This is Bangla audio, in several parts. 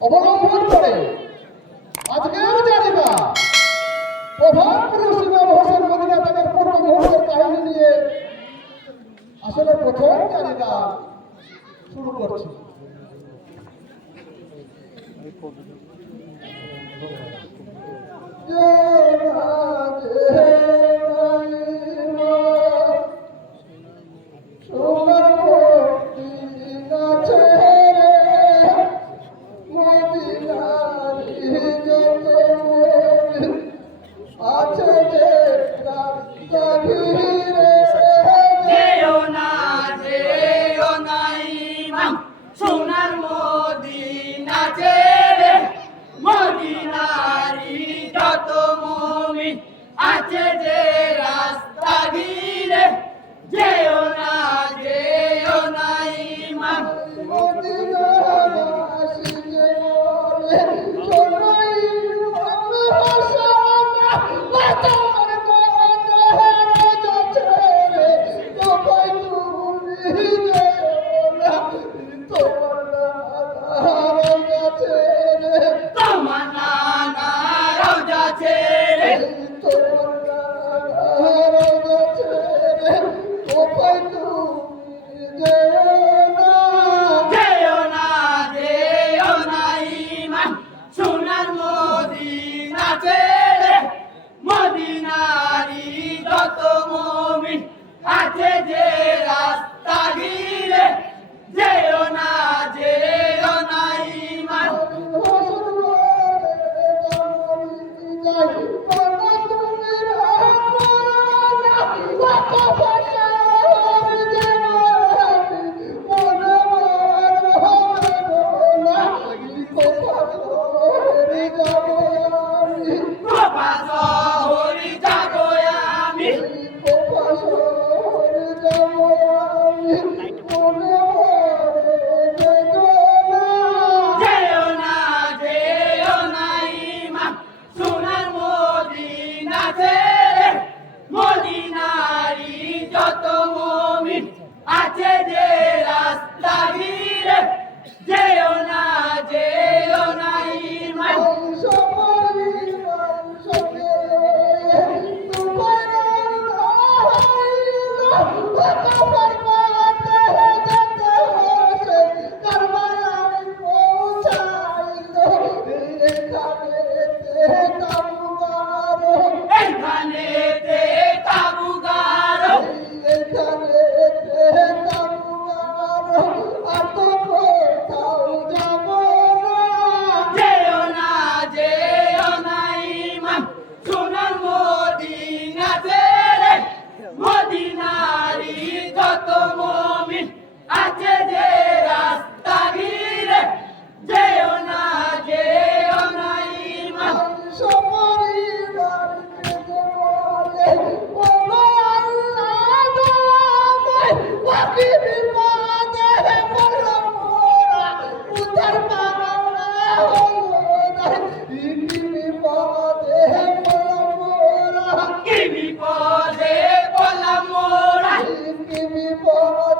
অবলম্বন করে আজকেও জানি না প্রভাব পুরুষ হোসেন মদিনা তাদের পূর্ব কাহিনী নিয়ে আসলে প্রথম জানি শুরু করছি Yeah, yeah. মোরা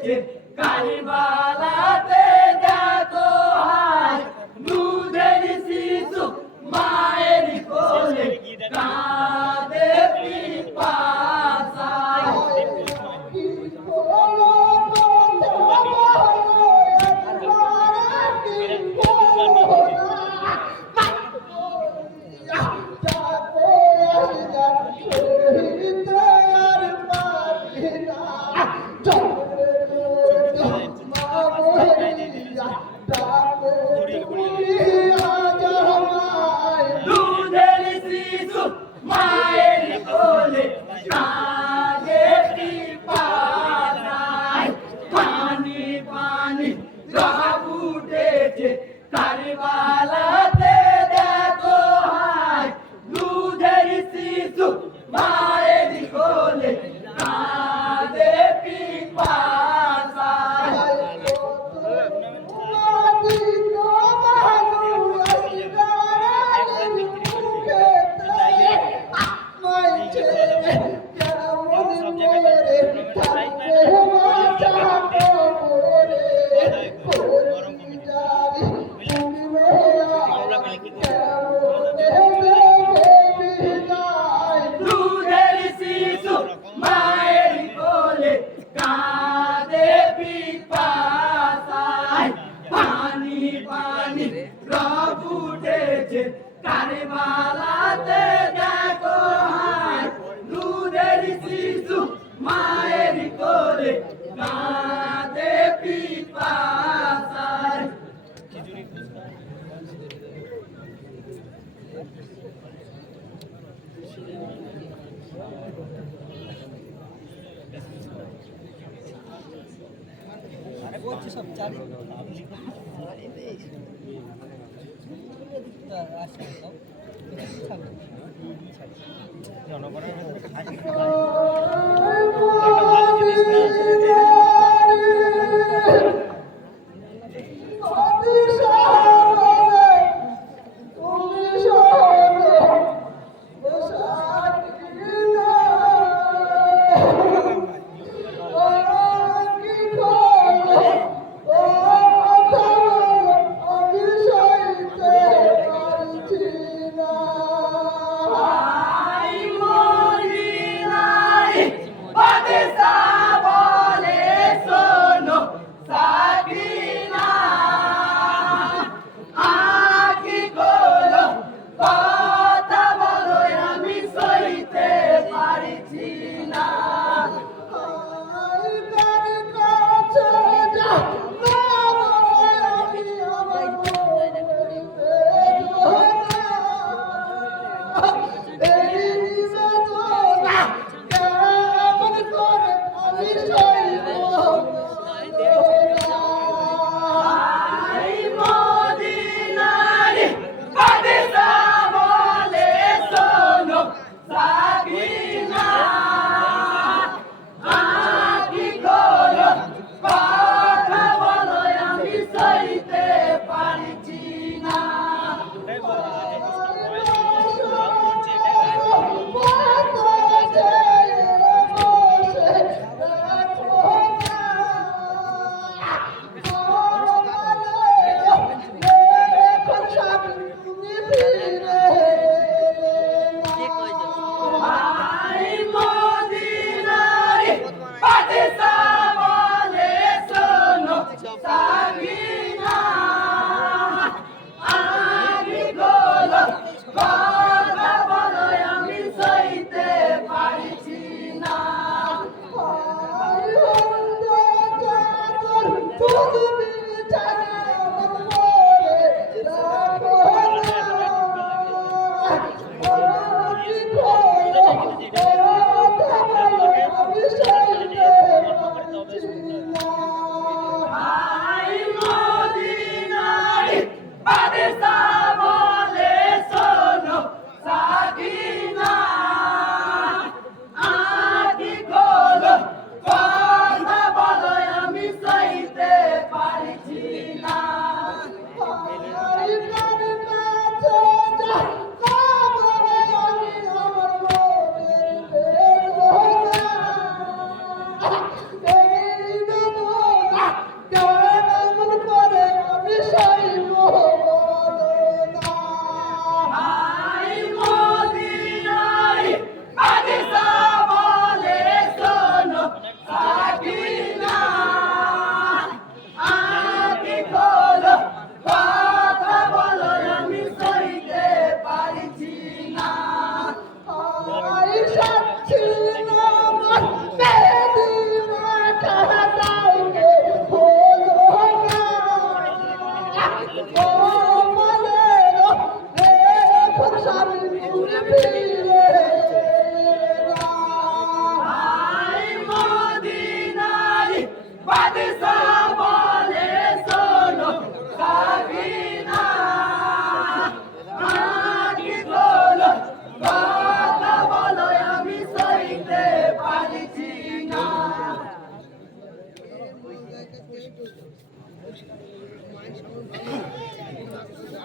উঠেছে কারিবালাতে আই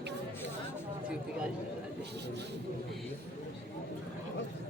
Thank you.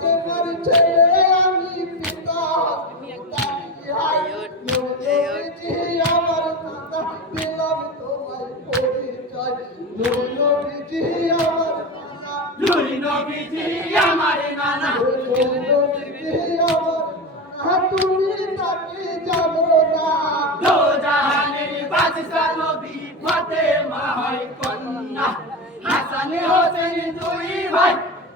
তোমার ছেলে আমি পিতা আমার দাদা দিলাম তোমার পরিচয় নবীজি আমার নানা নবীজি আমার নানা নবীজি আমার নানা তুমি তাকে জানো না দো জাহানের বাদশা নবী ফাতেমা হয় কন্যা হাসান হোসেন দুই ভাই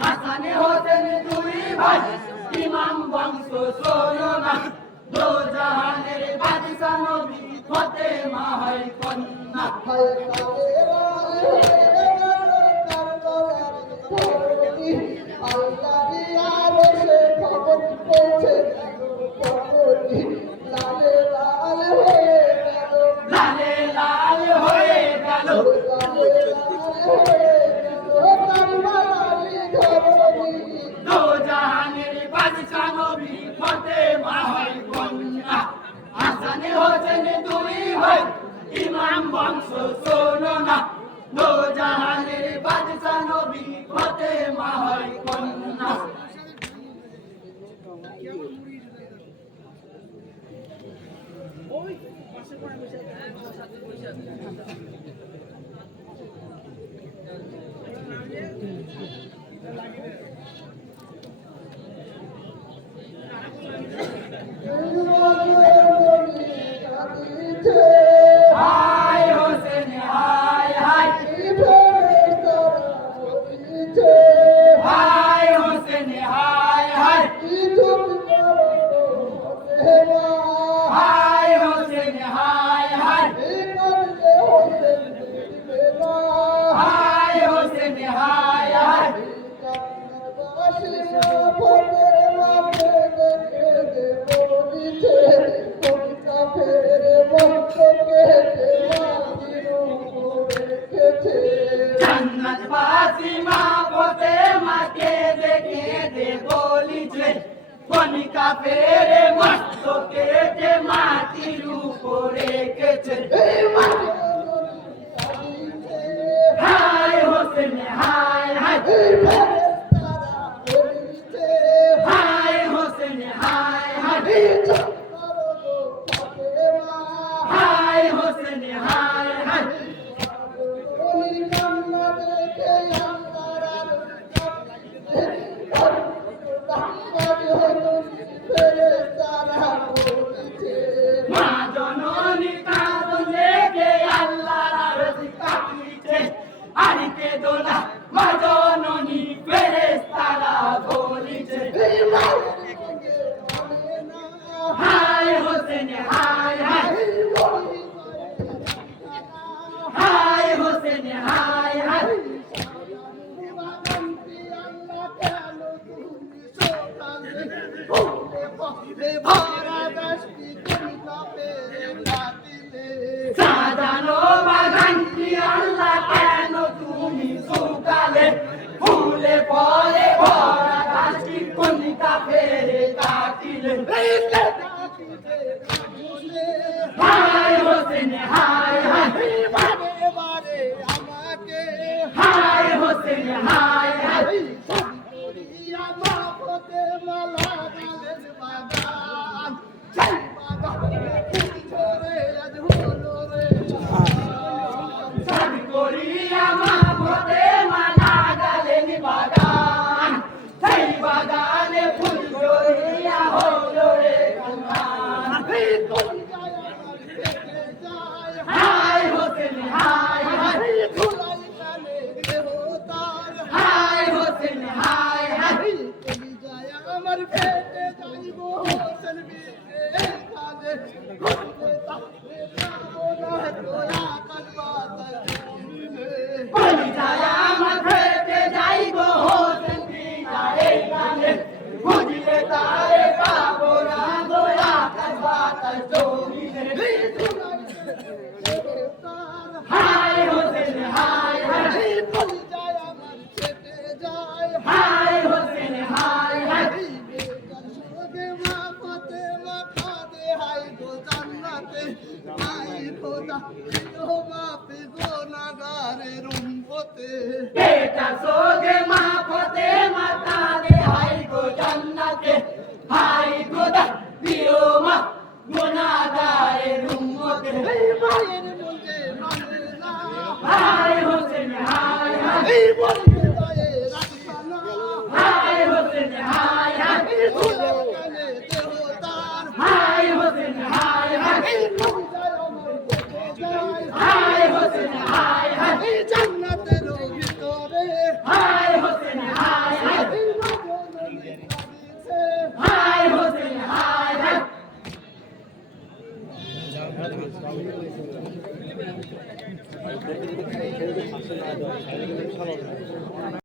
হাসানে হোসেন দুই ভাই ইমাম বংশ শোনো না। দো জাহানের বাদশা নবী ফতেমা হয়। Israel. Thank you.